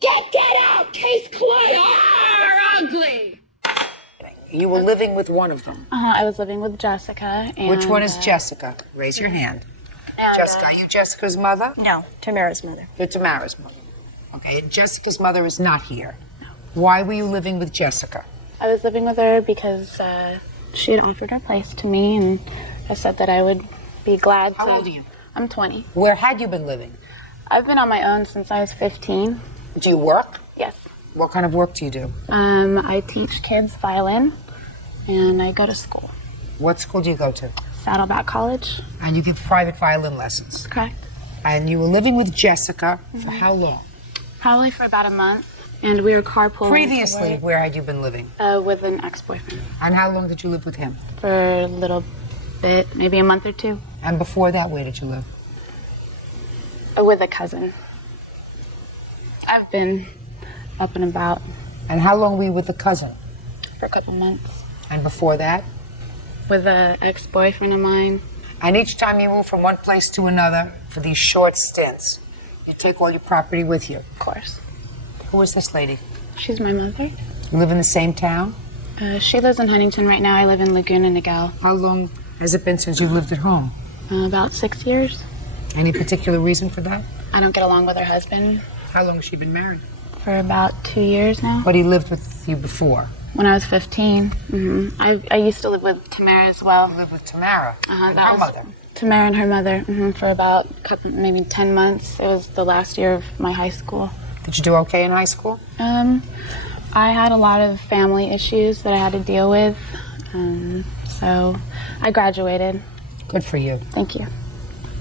Get out! Case closed! You're ugly! You were living with one of them. I was living with Jessica. And, which one is Jessica? Raise your hand. Jessica, are you Jessica's mother? No, Tamara's mother. You're Tamara's mother. Okay, Jessica's mother is not here. Why were you living with Jessica? I was living with her because she had offered her place to me, and I said that I would be glad to. How old are you? I'm 20. Where had you been living? I've been on my own since I was 15. Do you work? Yes. What kind of work do you do? I teach kids violin, and I go to school. What school do you go to? Saddleback College. And you give private violin lessons? Correct. And you were living with Jessica for how long? Probably for about a month, and we were carpooling. Previously, where had you been living? With an ex-boyfriend. And how long did you live with him? For a little bit, maybe a month or two. And before that, where did you live? With a cousin. I've been up and about. And how long were you with the cousin? For a couple months. And before that? With an ex-boyfriend of mine. And each time you move from one place to another for these short stints, you take all your property with you? Of course. Who is this lady? She's my mother. You live in the same town? She lives in Huntington right now. I live in Laguna Niguel. How long has it been since you've lived at home? About 6 years. Any particular reason for that? I don't get along with her husband. How long has she been married? For about 2 years now. But he lived with you before? When I was 15. I used to live with Tamara as well. You lived with Tamara and that her mother? Tamara and her mother for about maybe 10 months. It was the last year of my high school. Did you do okay in high school? I had a lot of family issues that I had to deal with. So I graduated. Good for you. Thank you.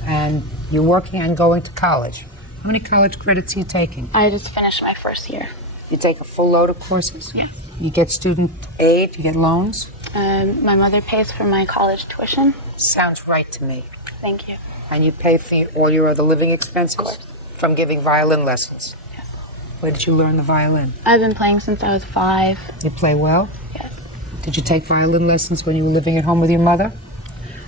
And you're working and going to college. How many college credits are you taking? I just finished my first year. You take a full load of courses? Yes. You get student aid? You get loans? My mother pays for my college tuition. Sounds right to me. Thank you. And you pay for all your other living expenses? Of course. From giving violin lessons? Yes. Where did you learn the violin? I've been playing since I was 5. You play well? Yes. Did you take violin lessons when you were living at home with your mother?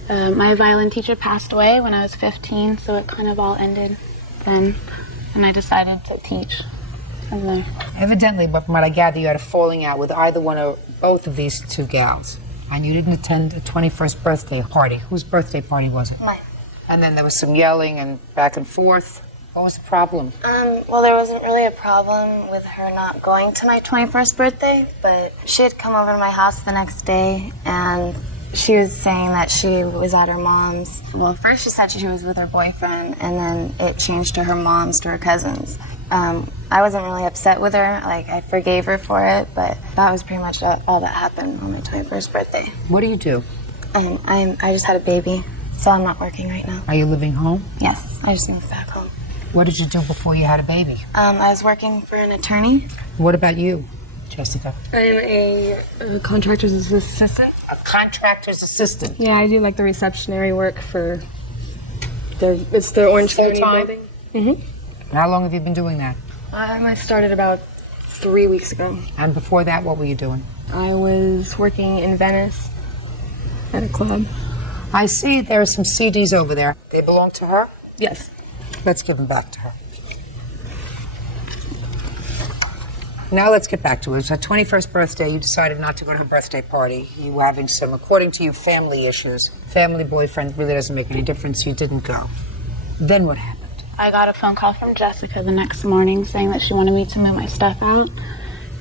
My violin teacher passed away when I was 15, so it kind of all ended then, and I decided to teach from there. Evidently, but from what I gather, you had a falling out with either one or both of these two gals, and you didn't attend a 21st birthday party. Whose birthday party was it? Mine. And then there was some yelling and back and forth. What was the problem? Well, there wasn't really a problem with her not going to my 21st birthday, but she had come over to my house the next day, and she was saying that she was at her mom's. Well, first she said she was with her boyfriend, and then it changed to her mom's, to her cousin's. I wasn't really upset with her. Like, I forgave her for it, but that was pretty much all that happened on my 21st birthday. What do you do? I just had a baby, so I'm not working right now. Are you living home? Yes, I just moved back home. What did you do before you had a baby? I was working for an attorney. What about you, Jessica? I'm a contractor's assistant. A contractor's assistant? Yeah, I do like the receptionary work for it's the Orange County Full-time? building. And how long have you been doing that? I started about 3 weeks ago. And before that, what were you doing? I was working in Venice at a club. I see there are some CDs over there. They belong to her? Yes. Let's give them back to her. Now let's get back to it. It was her 21st birthday. You decided not to go to her birthday party. You were having some, according to you, family issues. Family boyfriend really doesn't make any difference. You didn't go. Then what happened? I got a phone call from Jessica the next morning saying that she wanted me to move my stuff out.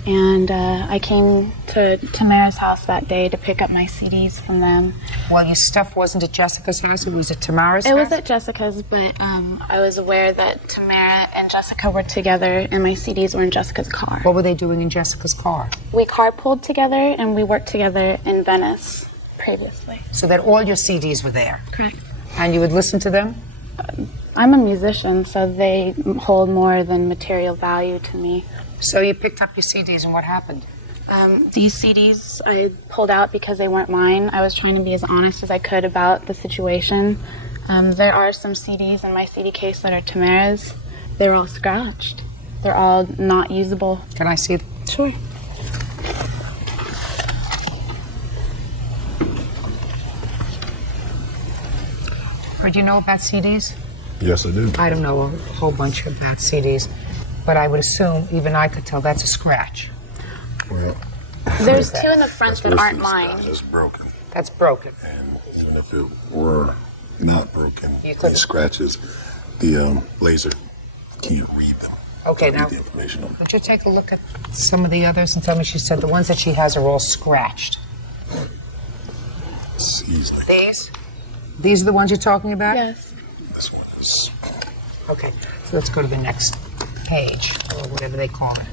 And I came to Tamara's house that day to pick up my CDs from them. Well, your stuff wasn't at Jessica's house, it was at Tamara's house? It was at Jessica's, but I was aware that Tamara and Jessica were together and my CDs were in Jessica's car. What were they doing in Jessica's car? We carpooled together and we worked together in Venice previously. So that all your CDs were there? Correct. And you would listen to them? I'm a musician, so they hold more than material value to me. So you picked up your CDs, and what happened? These CDs I pulled out because they weren't mine. I was trying to be as honest as I could about the situation. There are some CDs in my CD case that are Tamara's. They're all scratched. They're all not usable. Can I see them? Sure. Or do you know about CDs? Yes, I do. I don't know a whole bunch about CDs. but I would assume even I could tell that's a scratch. Well, There's two in the front that aren't mine. It's broken. That's broken. And even if it were not broken, You couldn't- these scratches, the laser can't read them. Okay, Read now, the information on them. would you take a look at some of the others and tell me? She said the ones that she has are all scratched. It's easily. These are the ones you're talking about? Yes. This one is. Okay, so let's go to the next page, or whatever they call it.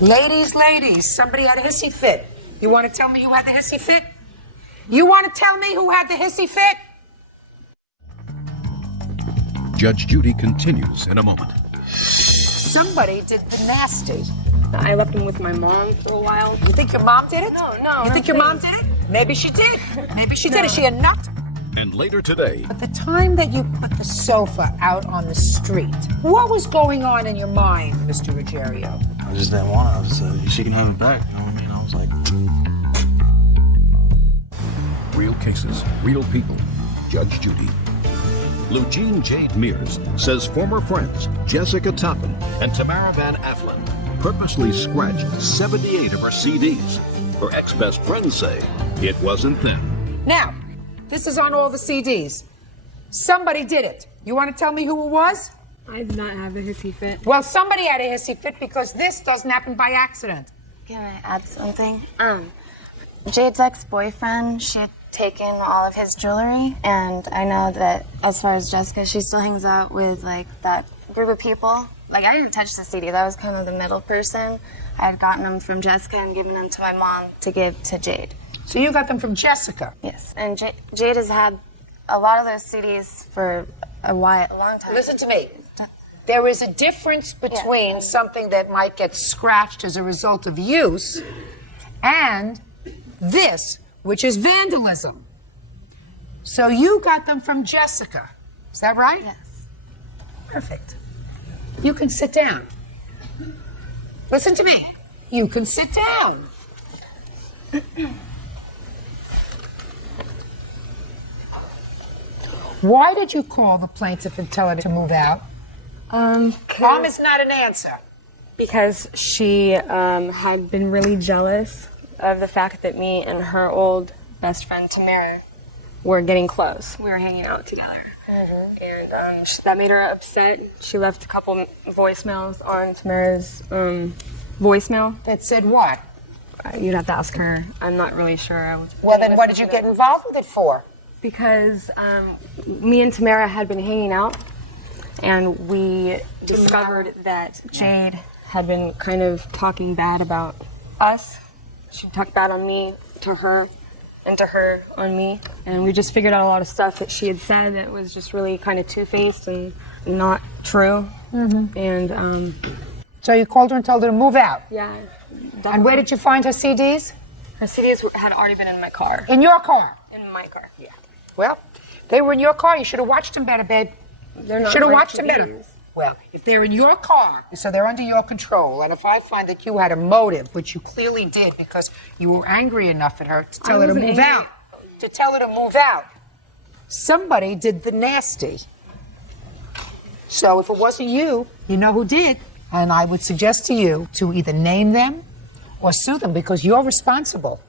Ladies, somebody had a hissy fit. You want to tell me who had the hissy fit? You want to tell me who had the hissy fit? Judge Judy continues in a moment. Somebody did the nasty. I left him with my mom for a while. You think your mom did it? No. You think your mom did it? Maybe she did. Maybe she did. Is she a nut? And later today, At the time that you put the sofa out on the street, what was going on in your mind, Mr. Ruggiero? I just didn't want it. I was she can have it back. You know what I mean? I was like, real cases, real people. Judge Judy. Lugene Jade Mears says former friends Jessica Toppin and Tamara Van Afflen purposely scratched 78 of her CDs. Her ex-best friends say it wasn't them. Now, this is on all the CDs. Somebody did it. You want to tell me who it was? I did not have the hissy fit. Well, somebody had a hissy fit because this doesn't happen by accident. Can I add something? Jade's ex-boyfriend, she had taken all of his jewelry, and I know that as far as Jessica, she still hangs out with like that group of people. Like, I didn't touch the CD. That was kind of the middle person. I had gotten them from Jessica and given them to my mom to give to Jade. So you got them from Jessica. Yes, and Jade has had a lot of those CDs for a long time. Listen to me. There is a difference between something that might get scratched as a result of use and this, which is vandalism. So you got them from Jessica. Is that right? Yes. Perfect. You can sit down. Listen to me. You can sit down. Why did you call the plaintiff and tell her to move out? Mom is not an answer. Because she had been really jealous of the fact that me and her old best friend Tamara were getting close. We were hanging out together. And that made her upset. She left a couple voicemails on Tamara's voicemail. That said what? You'd have to ask her. I'm not really sure. Well, then what did you get involved with it for? Because me and Tamara had been hanging out, and we discovered that Jade had been kind of talking bad about us. She talked bad on me to her, and to her on me. And we just figured out a lot of stuff that she had said that was just really kind of two-faced and not true. And So you called her and told her to move out. yeah. And where did you find her CDs? Her CDs had already been in my car. In your car. In my car, yeah. Well, they were in your car. You should have watched them better, babe. They're not Should have my watched them better. CDs. Well, if they're in your car, so they're under your control, and if I find that you had a motive, which you clearly did because you were angry enough at her to tell her to wasn't move angry. out, somebody did the nasty. So if it wasn't you, you know who did. And I would suggest to you to either name them or sue them because you're responsible.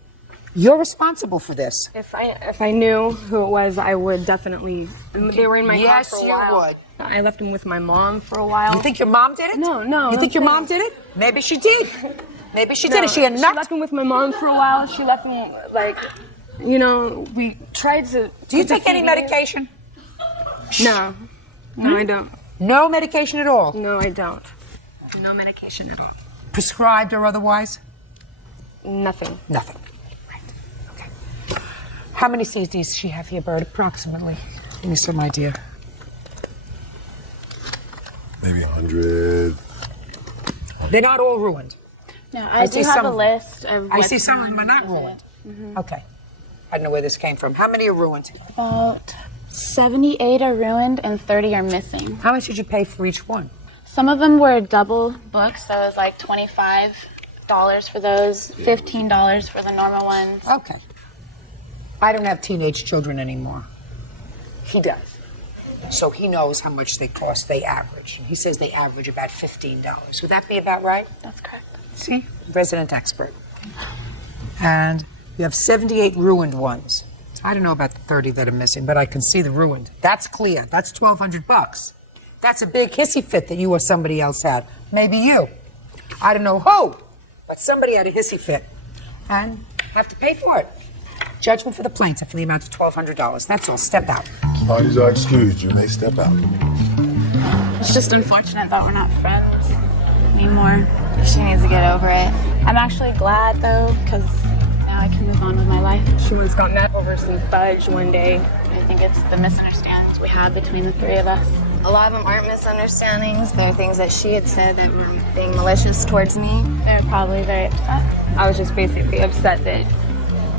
You're responsible for this. If I knew who it was, I would definitely. They were in my car for a while. Yes, you would. I left them with my mom for a while. You think your mom did it? No. You think your mom did it? Maybe she did. Maybe she did. Is she a She nut? left them with my mom for a while. She left them we tried to. Do you put the take any CDs medication? No, I don't. No medication at all? No, I don't. No medication at all. Prescribed or otherwise? Nothing. Nothing. Right. Okay. How many CDs does she have here, Bert, approximately? Give me some idea. Maybe 100. They're not all ruined. No, I see do have some a of them. list of I what's see some of them are not ruined. Okay. I don't know where this came from. How many are ruined? About 78 are ruined and 30 are missing. How much did you pay for each one? Some of them were double books, so it was like $25 for those, $15 for the normal ones. Okay. I don't have teenage children anymore. He does. So he knows how much they cost, they average. And he says they average about $15. Would that be about right? That's correct. See? Resident expert. And you have 78 ruined ones. I don't know about the 30 that are missing, but I can see the ruined. That's clear. That's $1,200. That's a big hissy fit that you or somebody else had. Maybe you. I don't know who, but somebody had a hissy fit. And have to pay for it. Judgment for the plaintiff for the amount of $1,200. That's all. Step out. Parties are excused. You may step out. It's just unfortunate that we're not friends anymore. She needs to get over it. I'm actually glad though, because now I can move on with my life. She was got mad over some fudge one day. I think it's the misunderstandings we have between the three of us. A lot of them aren't misunderstandings. They're things that she had said that were being malicious towards me. They're probably very upset. I was just basically upset that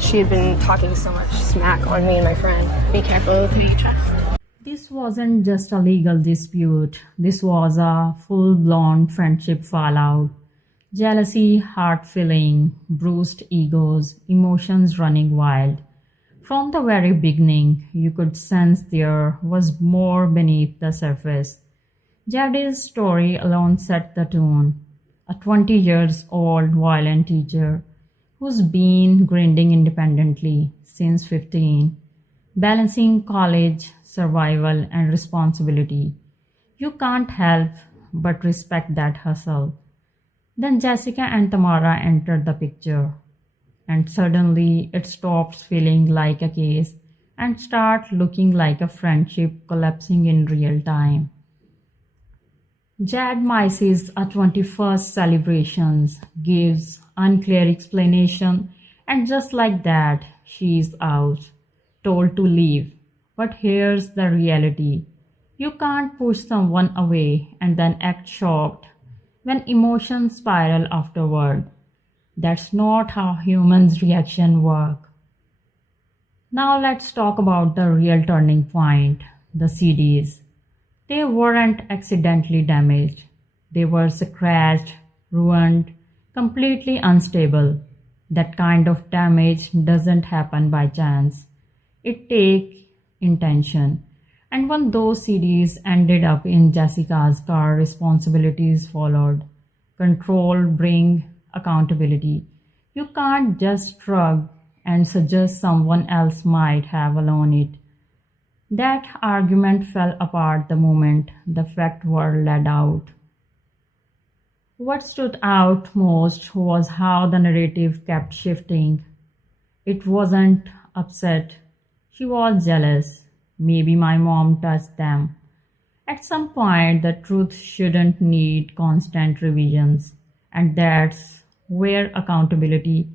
she had been talking so much smack on me and my friend. Be careful with who you trust. This wasn't just a legal dispute. This was a full-blown friendship fallout. Jealousy, hard feeling, bruised egos, emotions running wild. From the very beginning, you could sense there was more beneath the surface. Judy's story alone set the tone. A 20-year-old violent teacher who's been grinding independently since 15, balancing college, survival, and responsibility. You can't help but respect that hustle. Then Jessica and Tamara entered the picture, and suddenly it stops feeling like a case and starts looking like a friendship collapsing in real time. Jad misses a 21st celebrations, gives unclear explanation, and just like that, she's out, told to leave. But here's the reality. You can't push someone away and then act shocked when emotions spiral afterward. That's not how humans' reaction work. Now let's talk about the real turning point, the CDs. They weren't accidentally damaged. They were scratched, ruined, completely unstable. That kind of damage doesn't happen by chance. It takes intention. And when those CDs ended up in Jessica's car, responsibilities followed. Control, bring accountability. You can't just shrug and suggest someone else might have alone it. That argument fell apart the moment the facts were laid out. What stood out most was how the narrative kept shifting. It wasn't upset. She was jealous. Maybe my mom touched them. At some point, the truth shouldn't need constant revisions. And that's where accountability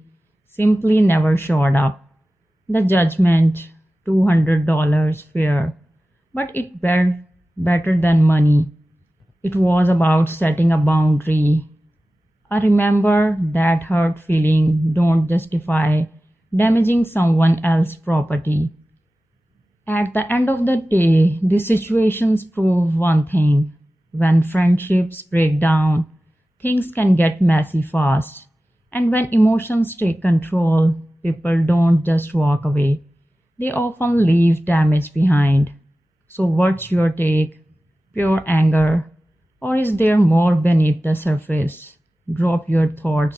simply never showed up. The judgment, $200 fair, but it felt better than money. It was about setting a boundary. I remember that hurt feeling don't justify damaging someone else's property. At the end of the day, these situations prove one thing. When friendships break down, things can get messy fast. And when emotions take control, people don't just walk away. They often leave damage behind. So what's your take? Pure anger? Or is there more beneath the surface? Drop your thoughts